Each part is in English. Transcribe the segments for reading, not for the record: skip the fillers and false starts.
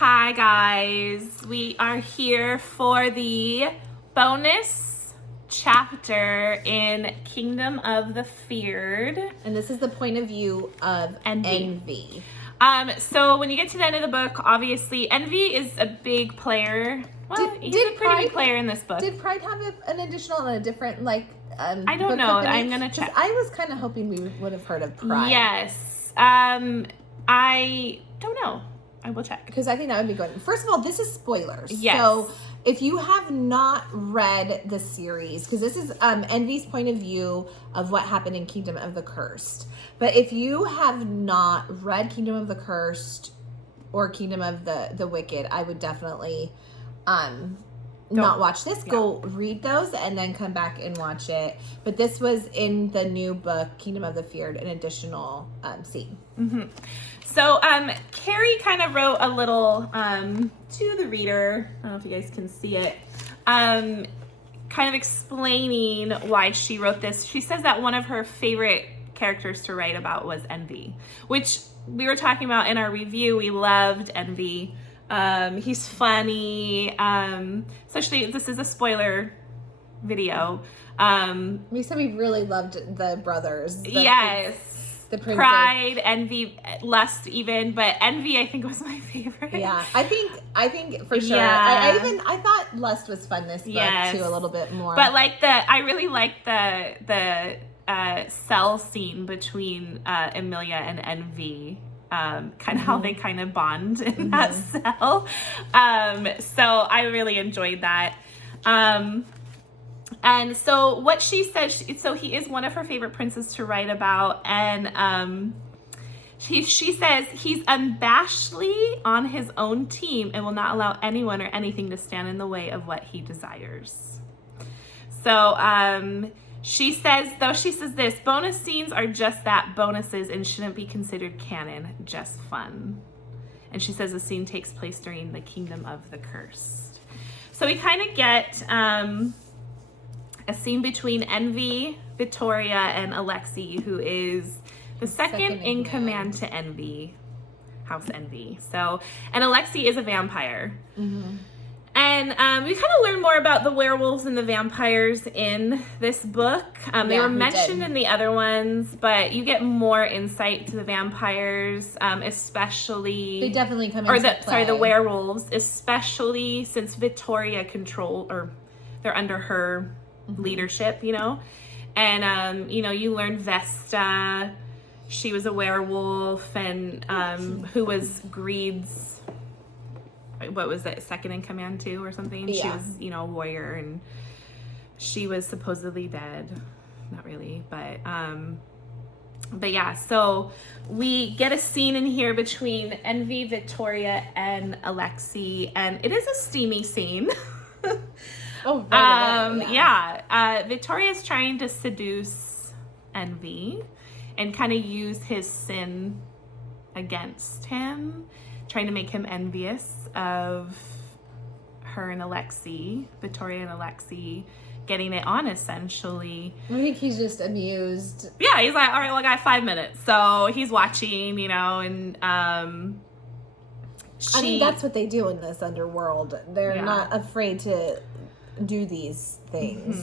Hi guys, we are here for the bonus chapter in Kingdom of the Feared. And this is the point of view of Envy. So when you get to the end of the book, obviously Envy is a big player. Well, he's a pretty big player in this book. Did Pride have an additional and a different, I don't know. company? I'm going to check. I was kind of hoping we would have heard of Pride. Yes. I don't know. I will check. Because I think that would be good. First of all, this is spoilers. Yes. So if you have not read the series, because this is Envy's point of view of what happened in Kingdom of the Cursed. But if you have not read Kingdom of the Cursed or Kingdom of the Wicked, I would definitely not watch this. Yeah. Go read those and then come back and watch it. But this was in the new book, Kingdom of the Feared, an additional scene. Mm-hmm. So, Kerri kind of wrote a little, to the reader, I don't know if you guys can see it, kind of explaining why she wrote this. She says that one of her favorite characters to write about was Envy, which we were talking about in our review. We loved Envy. He's funny, especially, this is a spoiler video. We said we really loved the brothers. Yes. The Pride, Envy, Lust even, but Envy I think was my favorite. Yeah, I think for sure. Yeah. I thought Lust was fun this book too, a little bit more. But I really like the cell scene between Emilia and Envy. Kind of how they kind of bond in that cell. So I really enjoyed that. And so what she said, so he is one of her favorite princes to write about. And she says he's unabashedly on his own team and will not allow anyone or anything to stand in the way of what he desires. So she says this, bonus scenes are just that, bonuses, and shouldn't be considered canon, just fun. And she says the scene takes place during the Kingdom of the Cursed. So we kind of get a scene between Envy, Vittoria, and Alexi, who is the second in command to Envy, House Envy. So, and Alexi is a vampire. Mm-hmm. And we kind of learn more about the werewolves and the vampires in this book. They were mentioned in the other ones, but you get more insight to the vampires, especially... They definitely come into play. The werewolves, especially since Vittoria they're under her leadership, and you learn Vesta, she was a werewolf, and who was Greed's, what was it, second in command too or something? Yeah. She was a warrior, and she was supposedly dead, not really, but yeah, so we get a scene in here between Envy, Vittoria, and Alexi, and it is a steamy scene. Oh, right. Vittoria's trying to seduce Envy and kind of use his sin against him, trying to make him envious of her and Alexi, Vittoria and Alexi, getting it on, essentially. I think he's just amused. Yeah, he's like, all right, well, I got 5 minutes. So he's watching, and I mean, that's what they do in this underworld. They're not afraid to do these things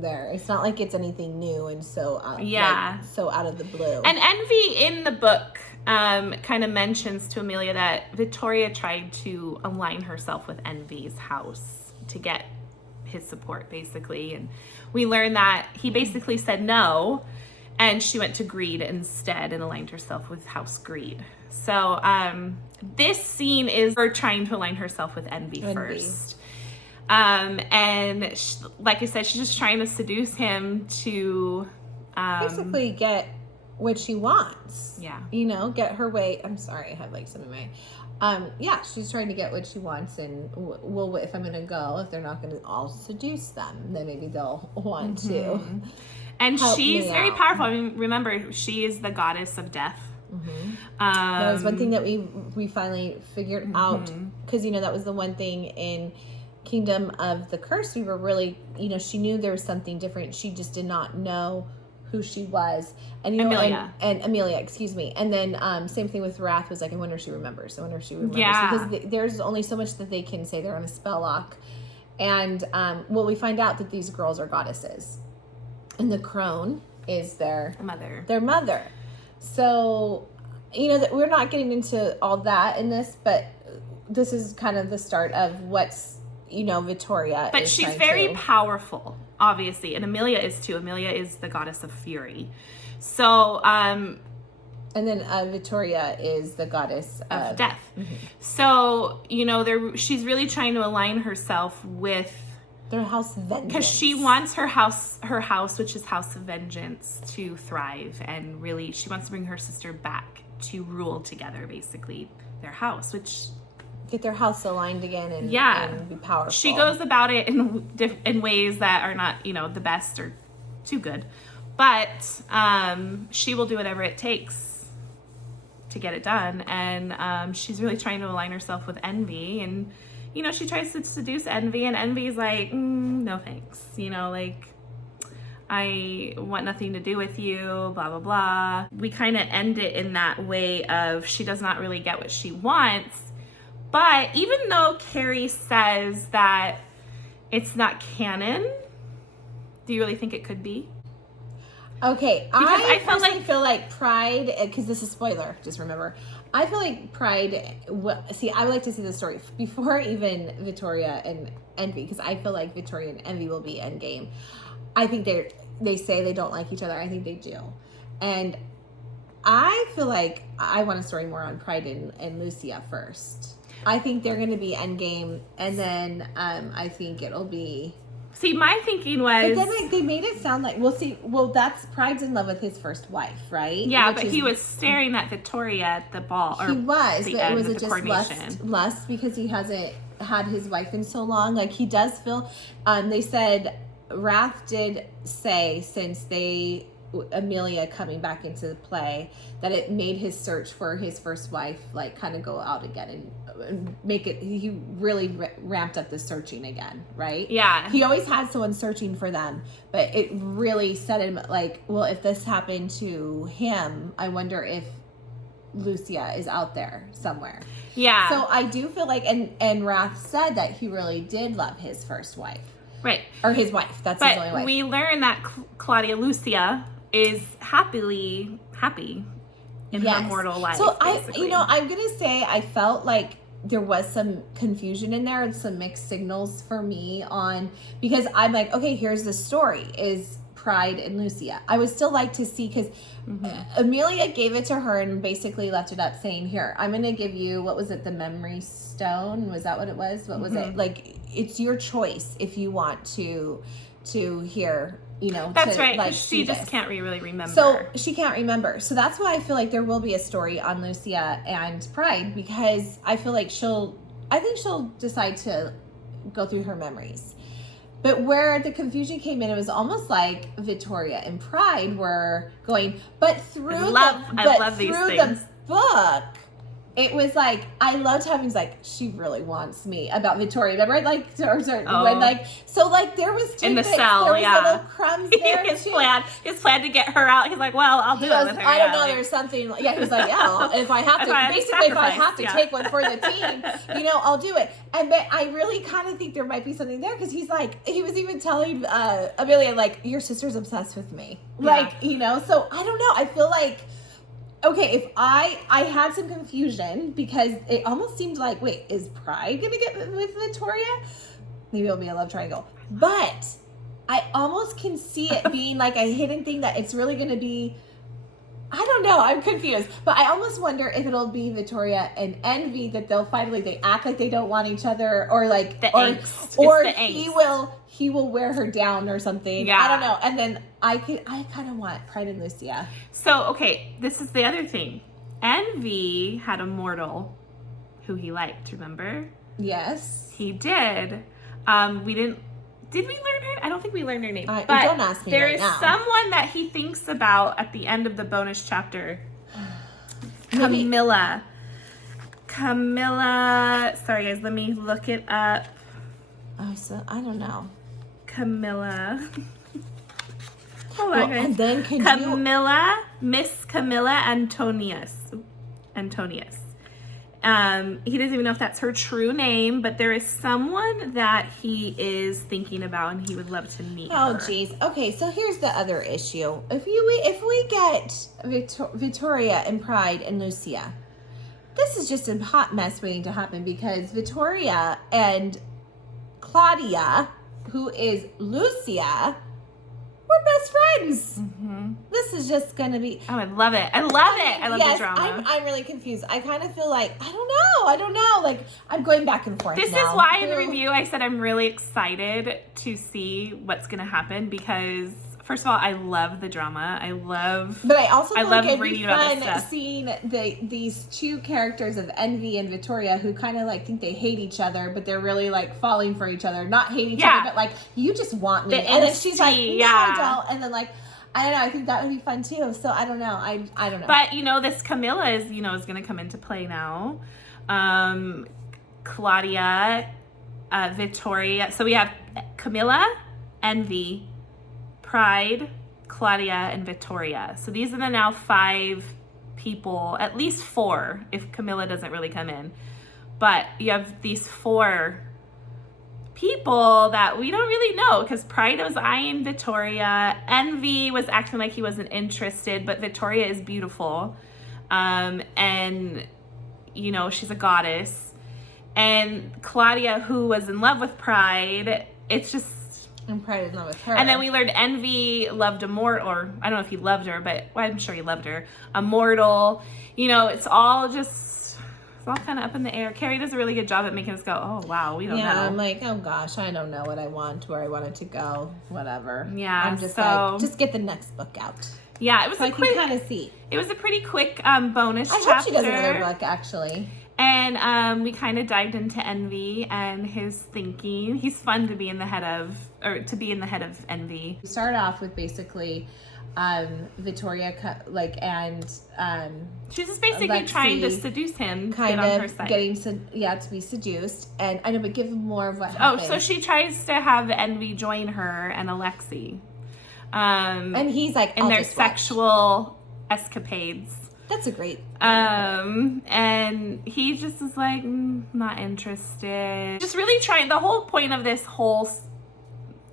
there. It's not like it's anything new and so out of the blue. And Envy in the book kind of mentions to Emilia that Vittoria tried to align herself with Envy's house to get his support, basically, and we learn that he basically said no, and she went to Greed instead and aligned herself with House Greed. So this scene is her trying to align herself with Envy. First. And like I said, she's just trying to seduce him to basically get what she wants. Yeah. Get her way. I'm sorry, I have some in my she's trying to get what she wants, and if I'm gonna go, if they're not gonna all seduce them, then maybe they'll want to. And she's very powerful. I mean, remember, she is the goddess of death. That was one thing that we finally figured out, because that was the one thing in Kingdom of the Curse we were really, she knew there was something different. She just did not know who she was. And you know, Amelia. and Amelia, excuse me. And then same thing with Wrath was like, I wonder if she remembers. I wonder if she remembers. Yeah. Because there's only so much that they can say. They're on a spell lock. And well, we find out that these girls are goddesses. And the crone is their mother. So, you know, that we're not getting into all that in this, but this is kind of the start of what's, you know, Vittoria. But she's very powerful, obviously, and Amelia is too. Amelia is the goddess of fury. So, and then Vittoria is the goddess of death. Mm-hmm. So, you know, she's really trying to align herself with their house of vengeance, because she wants her house, which is House of Vengeance, to thrive, and really she wants to bring her sister back to rule together, basically their house, which get their house aligned again and be powerful. She goes about it in ways that are not, you know, the best or too good, but she will do whatever it takes to get it done, and she's really trying to align herself with Envy, and you know, she tries to seduce Envy, and Envy's like, no thanks, you know, like, I want nothing to do with you, blah, blah, blah. We kind of end it in that way of she does not really get what she wants. But even though Kerri says that it's not canon, do you really think it could be? Okay, I feel like Pride, because this is spoiler, just remember. I feel like Pride, I would like to see the story before even Vittoria and Envy, because I feel like Vittoria and Envy will be endgame. I think they say they don't like each other. I think they do. And I feel like I want a story more on Pride and Lucia first. I think they're going to be endgame, and then I think it'll be... See, my thinking was... But then they made it sound like... that's Pride's in love with his first wife, right? Yeah, but he was staring at Vittoria at the ball. Or he was, but it was just lust because he hasn't had his wife in so long. Like, he does feel... they said... Wrath did say, since Amelia coming back into play, that it made his search for his first wife, like, kind of go out again and make it, he really ramped up the searching again, right? Yeah. He always had someone searching for them, but it really set him, like, well, if this happened to him, I wonder if Lucia is out there somewhere. Yeah. So I do feel like, and Wrath said that he really did love his first wife. Right. Or his wife. That's his only wife. But we learn that Claudia Lucia is happy in her mortal life. So I'm going to say I felt like there was some confusion in there and some mixed signals for me because I'm like, okay, here's the story is Pride and Lucia. I would still like to see, because Amelia gave it to her and basically left it up saying, here, I'm going to give you, what was it, the memory stone? Was that what it was? What was it? Like, it's your choice if you want to hear, you know. That's right, because she just can't really remember. So she can't remember. So that's why I feel like there will be a story on Lucia and Pride, because I feel like I think she'll decide to go through her memories. But where the confusion came in, it was almost like Vittoria and Pride were going, but through the book, it was like, I loved how he was like, she really wants me about Vittoria. Remember, like, when, like, so, like, there was in the cell, there was little crumbs there. his plan to get her out. He's like, well, I'll do it with her. I don't know. There's something. Yeah, he was like, yeah, if I have to take one for the team, you know, I'll do it. And but I really kind of think there might be something there, because he's like, he was even telling Amelia, like, your sister's obsessed with me, like, you know. So I don't know. I feel like, okay, if I had some confusion, because it almost seemed like, wait, is Pride gonna get with Vittoria? Maybe it'll be a love triangle. But I almost can see it being like a hidden thing, that it's really gonna be, I don't know, I'm confused. But I almost wonder if it'll be Vittoria and Envy, that they'll finally, they act like they don't want each other, or like, he will wear her down or something. Yeah. I don't know. And then I kind of want Pride and Lucia. So, okay, this is the other thing. Envy had a mortal who he liked, remember? Yes. He did. Did we learn her? I don't think we learned her name. But don't ask me there right is now. someone that he thinks about at the end of the bonus chapter. Camilla. Sorry, guys. Let me look it up. Oh, so I don't know. Camilla. Hold on, guys. And then can Miss Camilla Antonius. He doesn't even know if that's her true name, but there is someone that he is thinking about and he would love to meet her. Oh, geez. Okay, so here's the other issue. If we get Vittoria and Pride and Lucia, this is just a hot mess waiting to happen because Vittoria and Claudia, who is Lucia, we're best friends. Mm-hmm. This is just gonna be. Oh, I love it. I love the drama. I'm really confused. I kind of feel like I don't know. Like I'm going back and forth. This is why in the review I said I'm really excited to see what's gonna happen because first of all, I love the drama. But I also feel love like it'd reading be about this fun stuff. seeing these two characters of Envy and Vittoria who kind of like think they hate each other, but they're really like falling for each other. Not hate each other, but like you just want me. And then she's like, no, I don't. And then like I don't know. I think that would be fun too. So I don't know. I don't know. But this Camilla is is going to come into play now. Claudia, Vittoria. So we have Camilla, Envy, Pride, Claudia, and Vittoria. So these are the now 5 people, at least 4 if Camilla doesn't really come in. But you have these 4 people that we don't really know because Pride was eyeing Vittoria. Envy was acting like he wasn't interested, but Vittoria is beautiful. And, she's a goddess. And Claudia, who was in love with Pride, it's just... And Pride is in love with her. And then we learned Envy loved a mortal, or I don't know if he loved her, but I'm sure he loved her. A mortal. It's all kind of up in the air. Kerri does a really good job at making us go, oh, wow, we don't know. Yeah, I'm like, oh, gosh, I don't know what I want, where I want it to go, whatever. Yeah, I'm just like, just get the next book out. Yeah, it was so I can kind of see. It was a pretty quick bonus chapter. I hope she does another book, actually. And we kind of dived into Envy and his thinking. He's fun to be in the head of Envy. We start off with basically Vittoria, and she's just basically Lexi trying to seduce him, kind get on of her side. to be seduced. And I know, but give more of what happens. Oh, so she tries to have Envy join her and Alexi. And he's like, in their sexual escapades. That's a great. And he just is like, not interested. Just really trying. The whole point of this whole she's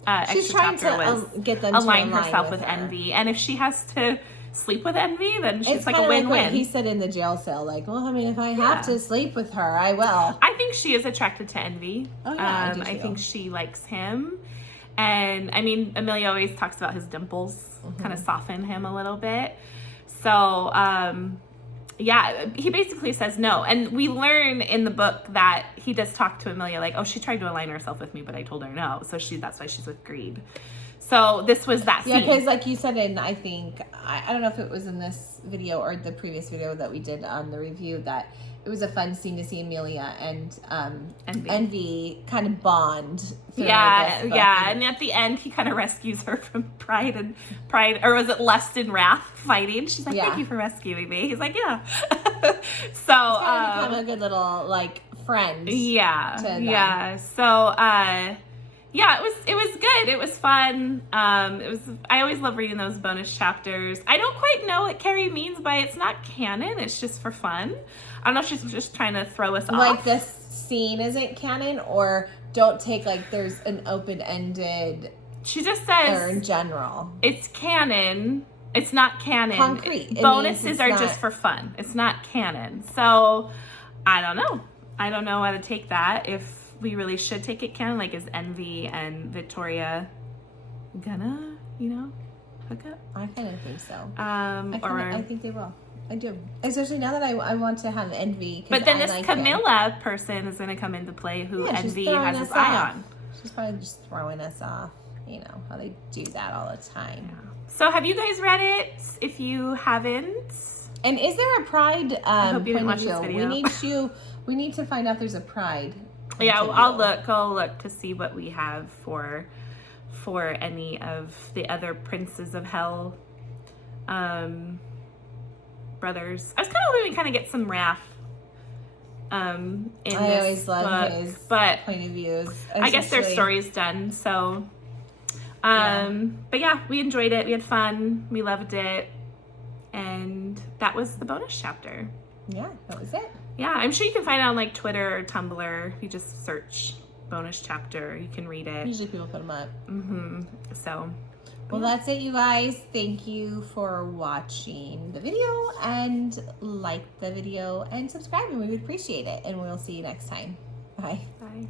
extra trying chapter to was get them align to herself with her. Envy. And if she has to sleep with Envy, then she's like a win-win. win-win. Like he said in the jail cell, like, well, I mean, if I have to sleep with her, I will. I think she is attracted to Envy. Oh yeah, I think she likes him. And I mean, Amelia always talks about his dimples kind of soften him a little bit. So, yeah, he basically says no. And we learn in the book that he does talk to Amelia like, oh, she tried to align herself with me, but I told her no. So that's why she's with Greed. So this was that scene. Yeah, because like you said in, I think, I don't know if it was in this video or the previous video that we did on the review, that it was a fun scene to see Amelia and Envy kind of bond. Yeah, and at the end he kind of rescues her from Pride, or was it Lust and Wrath fighting? She's like, thank you for rescuing me. He's like, yeah. So become a good little like friend. Yeah. So yeah, it was good. It was fun. I always love reading those bonus chapters. I don't quite know what Kerri means by it's not canon, it's just for fun. I don't know if she's just trying to throw us off. Like this scene isn't canon, or don't take like there's an open-ended. She just says, or in general, it's canon. It's not canon. Concrete. Bonuses are just for fun. It's not canon. So I don't know. I don't know how to take that. If we really should take it canon, like is Envy and Vittoria gonna, hook up? I kind of think so. I think they will. I do. Especially now that I want to have Envy. But then this Camilla person is going to come into play who Envy has his eye on. She's probably just throwing us off. You know, how they do that all the time. Yeah. So have you guys read it? If you haven't. And is there a Pride I hope you didn't point of watch view? this video. We need to find out if there's a Pride. Yeah, I'll look to see what we have for any of the other Princes of Hell brothers. I was kind of hoping we kind of get some Wrath in this I always love book, his but point of views. I guess their story's done, so But yeah, we enjoyed it. We had fun. We loved it. And that was the bonus chapter. Yeah, that was it. Yeah, I'm sure you can find it on like Twitter or Tumblr. You just search bonus chapter. You can read it. Usually people put them up. So, well, that's it, you guys. Thank you for watching the video, and like the video and subscribing. We would appreciate it. And we'll see you next time. Bye. bye.